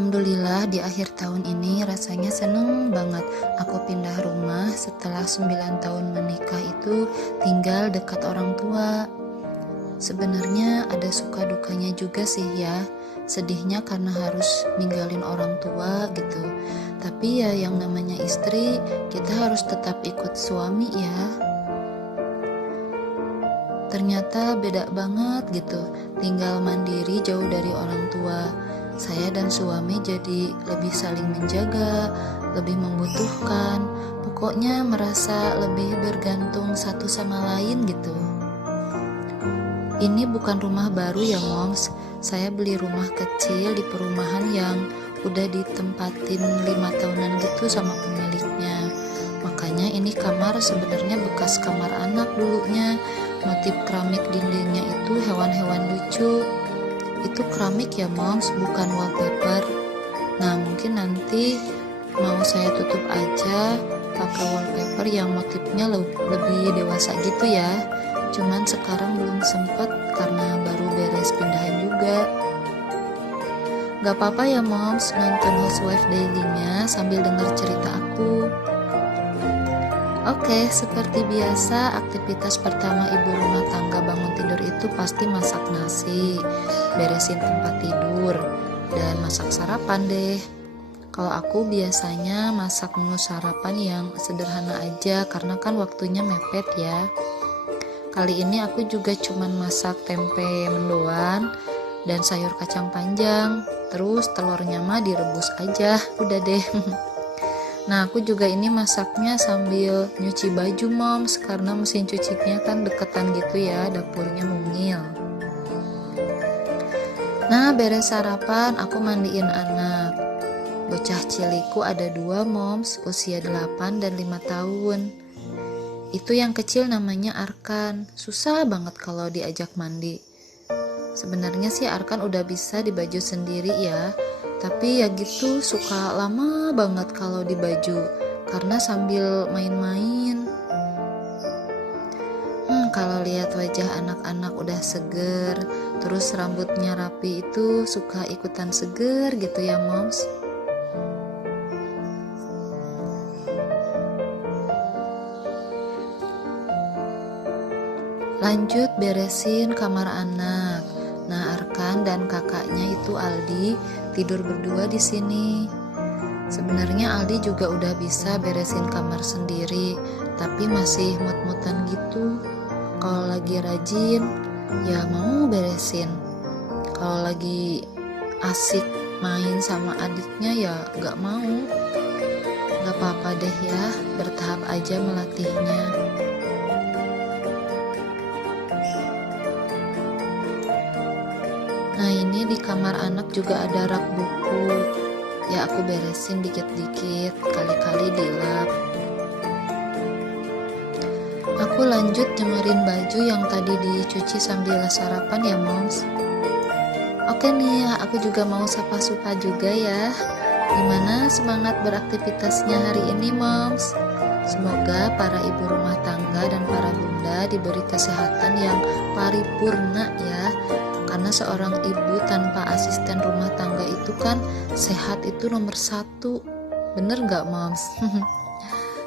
Alhamdulillah di akhir tahun ini rasanya seneng banget aku pindah rumah setelah 9 tahun menikah itu tinggal dekat orang tua. Sebenarnya ada suka dukanya juga sih ya. Sedihnya karena harus ninggalin orang tua gitu. Tapi ya yang namanya istri, kita harus tetap ikut suami ya. Ternyata beda banget gitu, tinggal mandiri jauh dari orang tua. Saya dan suami jadi lebih saling menjaga, lebih membutuhkan, pokoknya merasa lebih bergantung satu sama lain gitu. Ini bukan rumah baru ya moms, saya beli rumah kecil di perumahan yang udah ditempatin 5 tahunan gitu sama pemiliknya. Makanya ini kamar sebenarnya bekas kamar anak dulunya. Motif keramik dindingnya itu hewan-hewan lucu. Itu keramik ya moms, bukan wallpaper. Nah mungkin nanti mau saya tutup aja pakai wallpaper yang motifnya lebih dewasa gitu ya. Cuman sekarang belum sempet karena baru beres pindahan juga. Gak apa-apa ya moms nonton Housewife Daily-nya sambil denger cerita aku. Oke, seperti biasa aktivitas pertama ibu rumah tangga bangun tidur itu pasti masak nasi, beresin tempat tidur, dan masak sarapan deh. Kalau aku biasanya masak menu sarapan yang sederhana aja karena kan waktunya mepet ya. Kali ini aku juga cuman masak tempe mendoan dan sayur kacang panjang, terus telurnya mah direbus aja, udah deh. Nah aku juga ini masaknya sambil nyuci baju moms karena mesin cucinya kan deketan gitu ya, dapurnya mungil. Nah beres sarapan aku mandiin anak. Bocah ciliku ada 2 moms, usia 8 dan 5 tahun. Itu yang kecil namanya Arkan, susah banget kalau diajak mandi. Sebenarnya sih Arkan udah bisa di baju sendiri ya, tapi ya gitu suka lama banget kalau di baju karena sambil main-main. Kalau lihat wajah anak-anak udah seger, terus rambutnya rapi itu suka ikutan seger gitu ya moms. Lanjut beresin kamar anak. Nah, Arkan dan kakaknya itu Aldi tidur berdua di sini. Sebenarnya Aldi juga udah bisa beresin kamar sendiri, tapi masih mut-mutan gitu. Kalau lagi rajin, ya mau beresin. Kalau lagi asik main sama adiknya ya gak mau. Gak apa-apa deh ya, bertahap aja melatihnya. Nah ini di kamar anak juga ada rak buku. Ya aku beresin dikit-dikit, kali-kali dilap. Aku lanjut nyemerin baju yang tadi dicuci sambil sarapan ya moms. Oke nih ya, aku juga mau sapa-supa juga ya. Gimana semangat beraktivitasnya hari ini moms? Semoga para ibu rumah tangga dan para bunda diberi kesehatan yang paripurna ya. Karena seorang ibu tanpa asisten rumah tangga itu kan sehat itu nomor 1. Bener gak moms?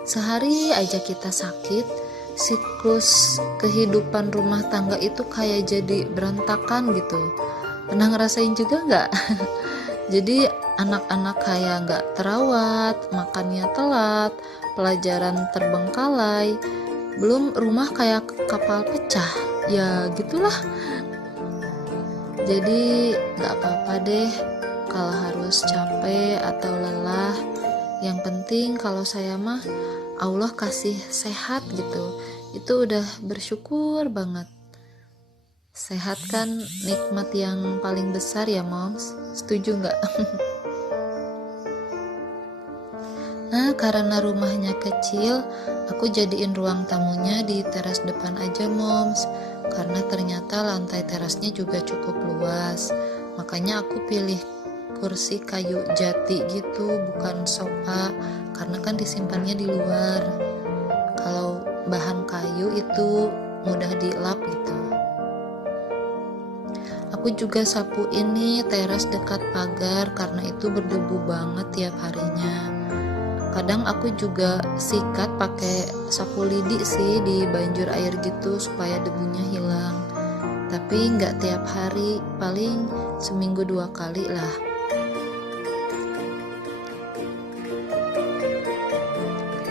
Sehari aja kita sakit, siklus kehidupan rumah tangga itu kayak jadi berantakan gitu. Pernah ngerasain juga gak? Jadi anak-anak kayak gak terawat, makannya telat, pelajaran terbengkalai, belum rumah kayak kapal pecah. Ya gitulah. Jadi gak apa-apa deh kalau harus capek atau lelah. Yang penting kalau saya mah Allah kasih sehat gitu, itu udah bersyukur banget. Sehat kan nikmat yang paling besar ya moms, setuju gak? Nah karena rumahnya kecil, aku jadiin ruang tamunya di teras depan aja moms. Karena ternyata lantai terasnya juga cukup luas. Makanya aku pilih kursi kayu jati gitu, bukan sofa. Karena kan disimpannya di luar. Kalau bahan kayu itu mudah dilap gitu. Aku juga sapu ini teras dekat pagar karena itu berdebu banget tiap harinya. Kadang aku juga sikat pakai sapu lidi sih di banjur air gitu supaya debunya hilang. Tapi nggak tiap hari, paling seminggu 2 kali lah.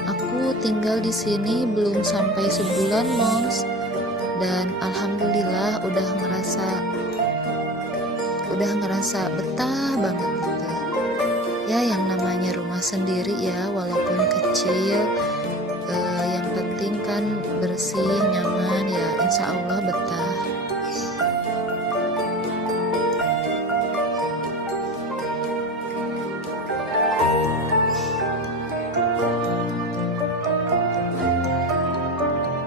Aku tinggal di sini belum sampai sebulan, Moms, dan alhamdulillah udah ngerasa betah banget gitu. Ya yang namanya rumah sendiri ya, walaupun kecil, yang penting kan bersih, nyaman ya, insya Allah betah.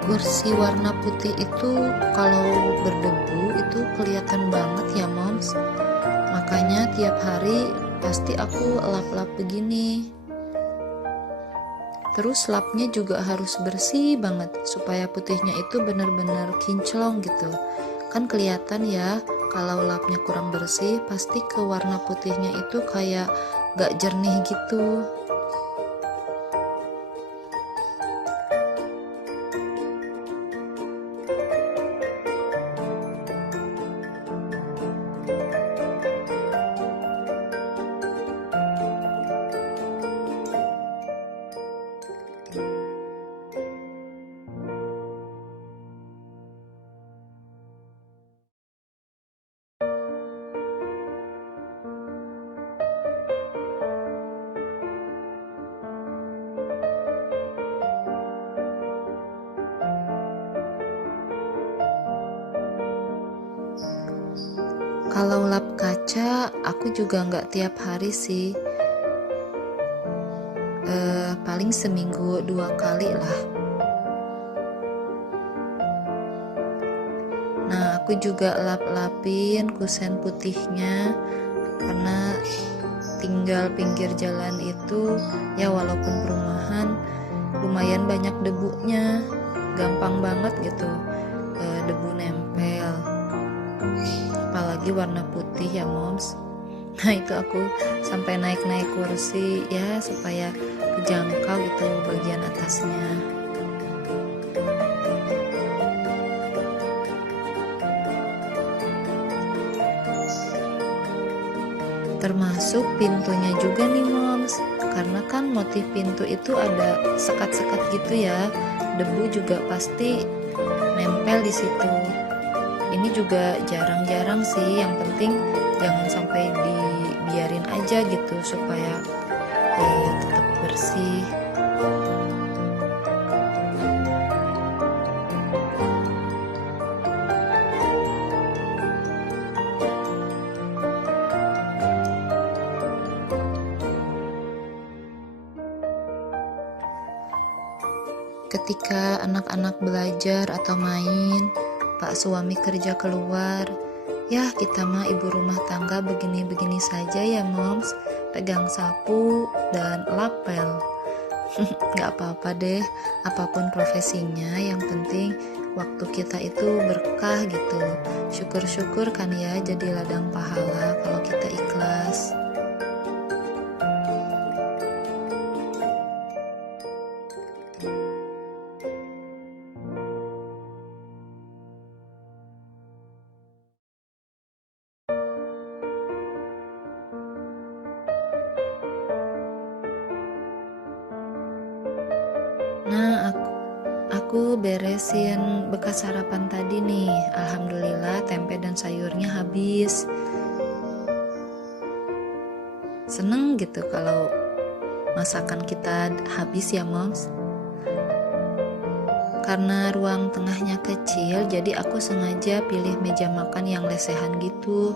Kursi warna putih itu kalau berdebu itu kelihatan banget ya, Moms. Makanya tiap hari pasti aku lap-lap begini. Terus lapnya juga harus bersih banget supaya putihnya itu benar-benar kinclong gitu. Kan kelihatan ya kalau lapnya kurang bersih, pasti ke warna putihnya itu kayak gak jernih gitu. Kalau lap kaca, aku juga nggak tiap hari sih, paling seminggu 2 kali lah. Nah, aku juga lap-lapin kusen putihnya karena tinggal pinggir jalan itu ya, walaupun perumahan lumayan banyak debunya, gampang banget gitu debu nempel, apalagi warna putih ya, Moms. Nah itu aku sampai naik-naik kursi ya supaya kejangkau itu bagian atasnya. Termasuk pintunya juga nih, Moms, karena kan motif pintu itu ada sekat-sekat gitu ya, debu juga pasti nempel di situ. Ini juga jarang-jarang sih, yang penting jangan sampai dibiarin aja gitu supaya tetap bersih. Ketika anak-anak belajar atau main, Pak suami kerja keluar, ya kita mah ibu rumah tangga begini-begini saja ya, Moms, pegang sapu dan lapel. Gak apa-apa deh, apapun profesinya, yang penting waktu kita itu berkah gitu. Syukur-syukur kan ya, jadi ladang pahala kalau kita ikhlas. Nah, aku beresin bekas sarapan tadi nih. Alhamdulillah tempe dan sayurnya habis. Seneng gitu kalau masakan kita habis ya, Moms. Karena ruang tengahnya kecil, jadi aku sengaja pilih meja makan yang lesehan gitu,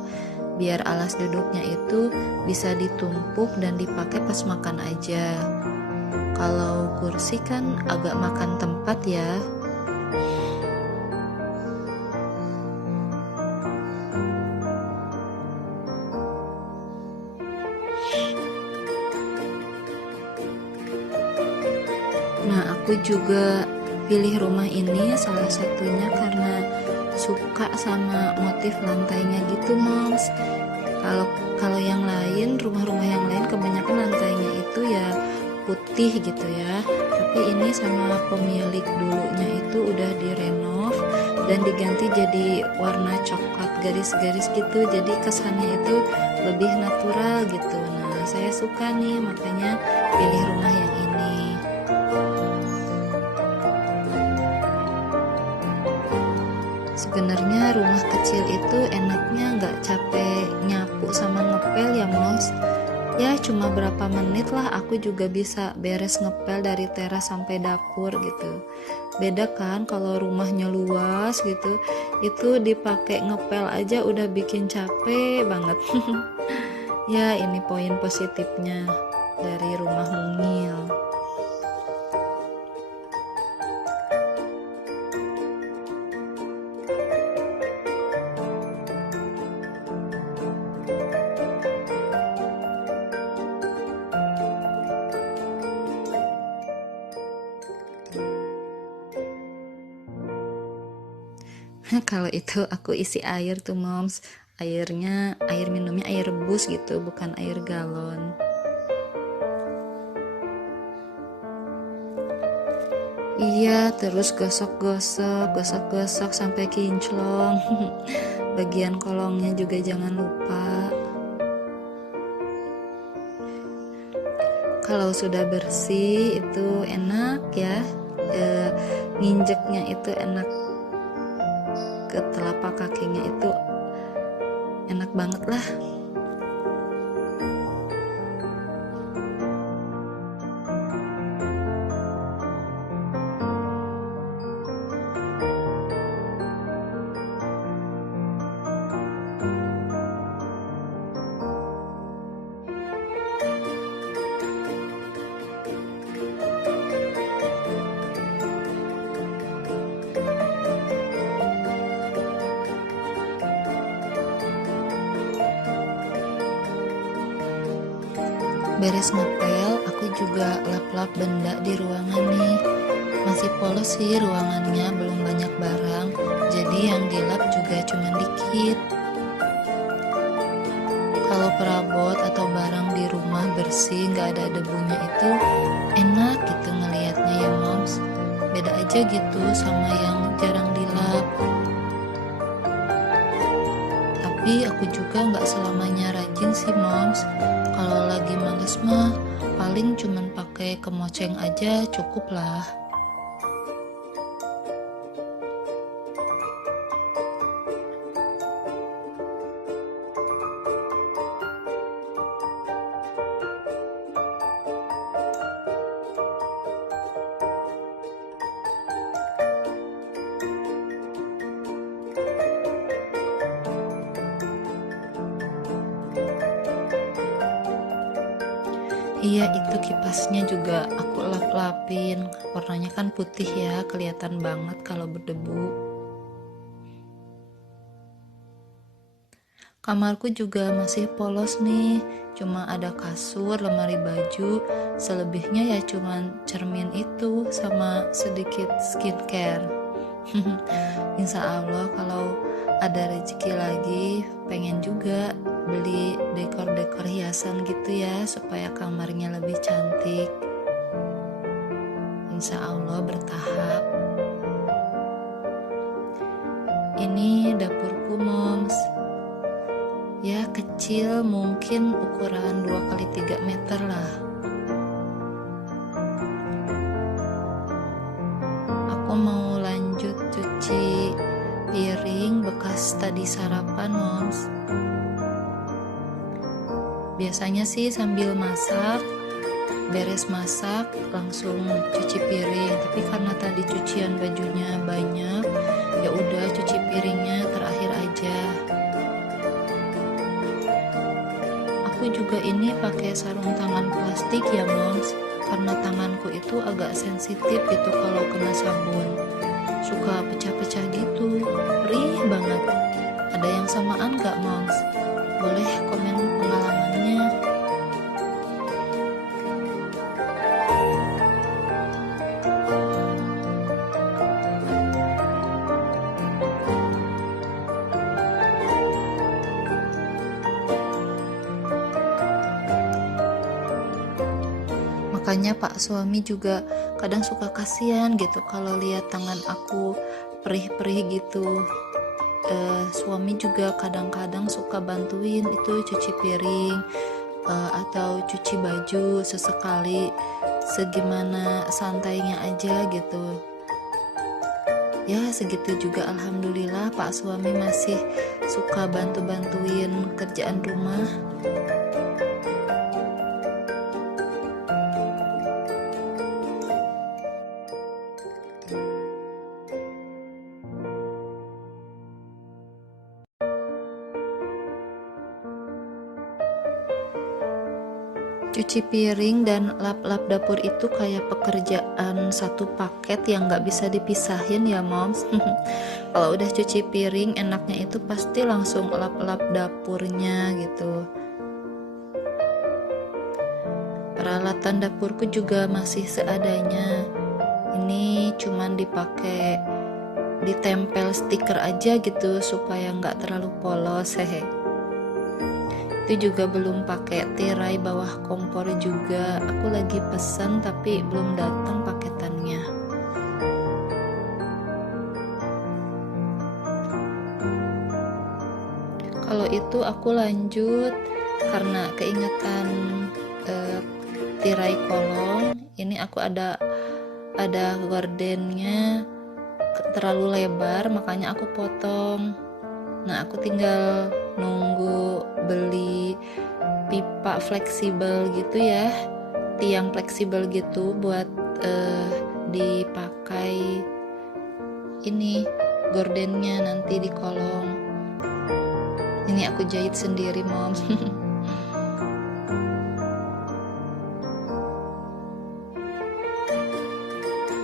biar alas duduknya itu bisa ditumpuk dan dipakai pas makan aja. Kalau kursi kan agak makan tempat ya. Nah, aku juga pilih rumah ini salah satunya karena suka sama motif lantainya gitu moms. Kalau kalau yang lain, rumah-rumah yang lain kebanyakan lantainya itu ya putih gitu ya, tapi ini sama pemilik dulunya itu udah direnov dan diganti jadi warna coklat garis-garis gitu, jadi kesannya itu lebih natural gitu. Nah saya suka nih, makanya pilih rumah yang ini. Sebenarnya rumah kecil itu enaknya nggak capek nyapu sama ngepel ya moms. Ya cuma berapa menit lah aku juga bisa beres ngepel dari teras sampai dapur gitu. Beda kan kalau rumahnya luas gitu, itu dipakai ngepel aja udah bikin capek banget. Ya ini poin positifnya dari rumah mungil. Kalau itu aku isi air tuh moms, airnya air minumnya air rebus gitu, bukan air galon. Iya, terus gosok-gosok sampai kinclong. Bagian kolongnya juga jangan lupa. Kalau sudah bersih itu enak ya, nginjeknya itu enak, ke telapak kakinya itu enak banget lah. Beres ngepel, aku juga lap-lap benda di ruangan nih. Masih polos sih ruangannya, belum banyak barang, jadi yang dilap juga cuma dikit. Kalau perabot atau barang di rumah bersih, nggak ada debunya itu enak gitu ngelihatnya ya moms. Beda aja gitu sama yang jarang dilap. Tapi aku juga nggak selamanya rajin sih moms. Kalau lagi males mah paling cuman pakai kemoceng aja cukup lah. Iya, itu kipasnya juga aku lap-lapin. Warnanya kan putih ya, kelihatan banget kalau berdebu. Kamarku juga masih polos nih, cuma ada kasur, lemari baju, selebihnya ya cuman cermin itu sama sedikit skincare. Insya Allah kalau ada rezeki lagi pengen juga beli dekor-dekor hiasan gitu ya, supaya kamarnya lebih cantik. Insya Allah bertahap. Ini dapurku moms, ya kecil, mungkin ukuran 2x3 meter lah. Aku mau lanjut cuci piring bekas tadi sarapan moms. Biasanya sih sambil masak, beres masak langsung cuci piring, tapi karena tadi cucian bajunya banyak, ya udah cuci piringnya terakhir aja. Aku juga ini pakai sarung tangan plastik ya moms, karena tanganku itu agak sensitif gitu kalau kena sabun, suka pecah-pecah gitu, perih banget. Ada yang samaan gak moms? Boleh komen pengalamannya. Makanya Pak suami juga kadang suka kasihan gitu kalau lihat tangan aku perih-perih gitu. Suami juga kadang-kadang suka bantuin itu cuci piring atau cuci baju sesekali, segimana santainya aja gitu. Ya segitu juga alhamdulillah Pak suami masih suka bantu-bantuin kerjaan rumah. Cuci piring dan lap-lap dapur itu kayak pekerjaan satu paket yang nggak bisa dipisahin ya moms. Kalau udah cuci piring enaknya itu pasti langsung lap-lap dapurnya gitu. Peralatan dapurku juga masih seadanya. Ini cuman ditempel stiker aja gitu supaya nggak terlalu polos. Hehe. Itu juga belum pakai tirai bawah kompor juga. Aku lagi pesan tapi belum datang paketannya. Kalau itu aku lanjut karena keingetan tirai kolong. Ini aku ada gordennya terlalu lebar, makanya aku potong. Nah aku tinggal nunggu beli pipa fleksibel gitu ya, tiang fleksibel gitu buat dipakai ini gordennya nanti di kolong. Ini aku jahit sendiri mom.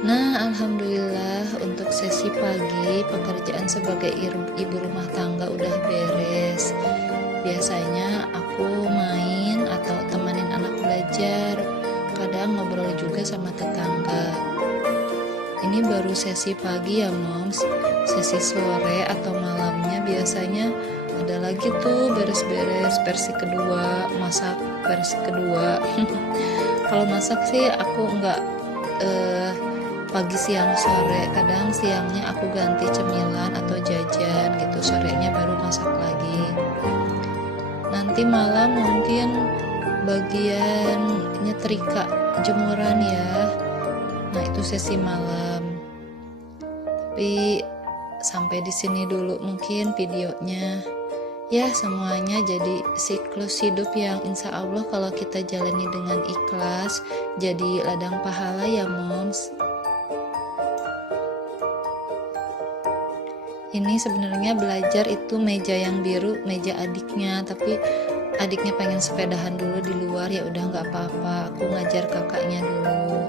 Nah, alhamdulillah untuk sesi pagi pekerjaan sebagai ibu rumah tangga udah beres. Biasanya aku main atau temenin anak belajar, kadang ngobrol juga sama tetangga. Ini baru sesi pagi ya moms. Sesi sore atau malamnya biasanya ada lagi tuh beres-beres versi kedua, masak versi kedua. Kalau masak sih aku nggak pagi siang sore, kadang siangnya aku ganti cemilan atau jajan gitu, sorenya baru masak lagi. Nanti malam mungkin bagian nyetrika jemuran ya, nah itu sesi malam. Tapi sampai di sini dulu mungkin videonya ya, semuanya jadi siklus hidup yang insya Allah kalau kita jalani dengan ikhlas jadi ladang pahala ya moms. Ini sebenarnya belajar itu meja yang biru, meja adiknya, tapi adiknya pengen sepedahan dulu di luar, ya udah nggak apa-apa, aku ngajar kakaknya dulu.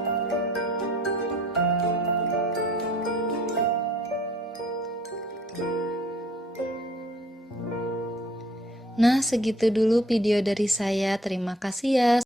Nah segitu dulu video dari saya, terima kasih ya.